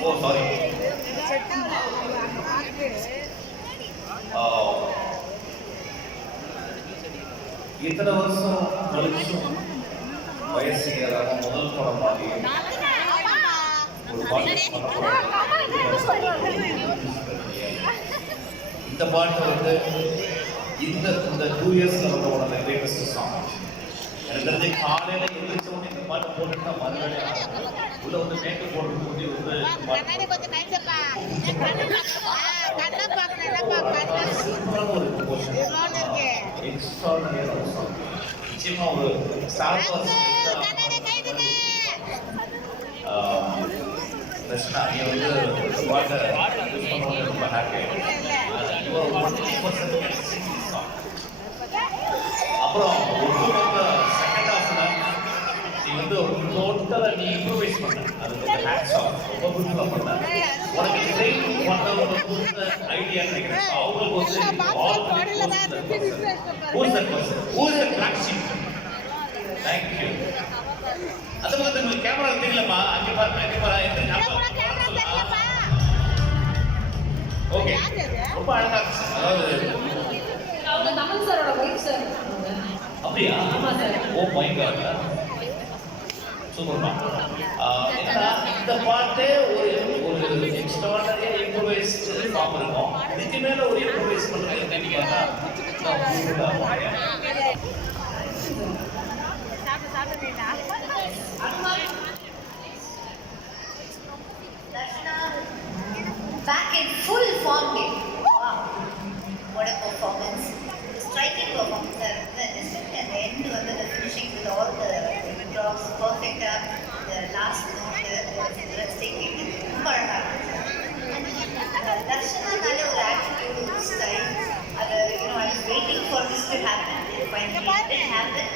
Oh, sorry. இத்தனை வருஷம் கழிச்சும் வயசுங்கிறத முதல் படம் மாதிரி ஒரு இந்த பாட்டு வந்து இந்த 2 இயர்ஸ்ல வந்து உடனே கிரேட்டஸ்ட் சாங். எனக்கு தெரிஞ்சு காலையில எழுந்திரிச்ச உடனே இந்த பாட்டு போட்டுட்டு மறுபடியும் உள்ள வந்து மேக்கப் போடுறது வந்து ஒரு எக்ஸ்ட்ராடனரியான சாங். நிச்சயமா ஒரு ஸ்டார் தர்ஷனா நீ வந்து பாட்டை யூஸ் பண்ணுறது ரொம்ப ஹாப்பி. அப்புறம் செகண்ட் ஹாஃப்ல நீ வந்து டோட்டலாக நீ இம்ப்ரூவைஸ் பண்ண, அது வந்து ஹேட்ஸ் ஆஃப், ரொம்ப பியூட்டிஃபுல்லாக பண்ண. உனக்கு ட்ரெயின் பண்ணவங்க கொடுத்த ஐடியா நினைக்கிறேன். அவங்களுக்கு வந்து தேங்க்யூ. அது வந்து உங்களுக்கு கேமரா தெரியலமா, அங்கே பாருங்க, அங்கே பாருங்க. ஓகே, ரொம்ப அழகா. அதாவது அவங்க தமிழ் சாரோட வைஃப் சார். அப்படியா? ஆமா சார். ஓ மை காட், சூப்பர்மா. இந்த பாட்டு ஒரு எக்ஸ்ட்ராடனரியா இம்ப்ரூவைஸ்ட் சாங் இருக்கும். இதுக்கு மேல ஒரு இம்ப்ரூவைஸ் பண்றது என்னன்னா back in full form. Wow, what a performance! Striking performance. The end was the finishing with all the drops perfect up. The last note, the taking Darshana nale or attitude, style. I was waiting for this to happen. Finally, it happened.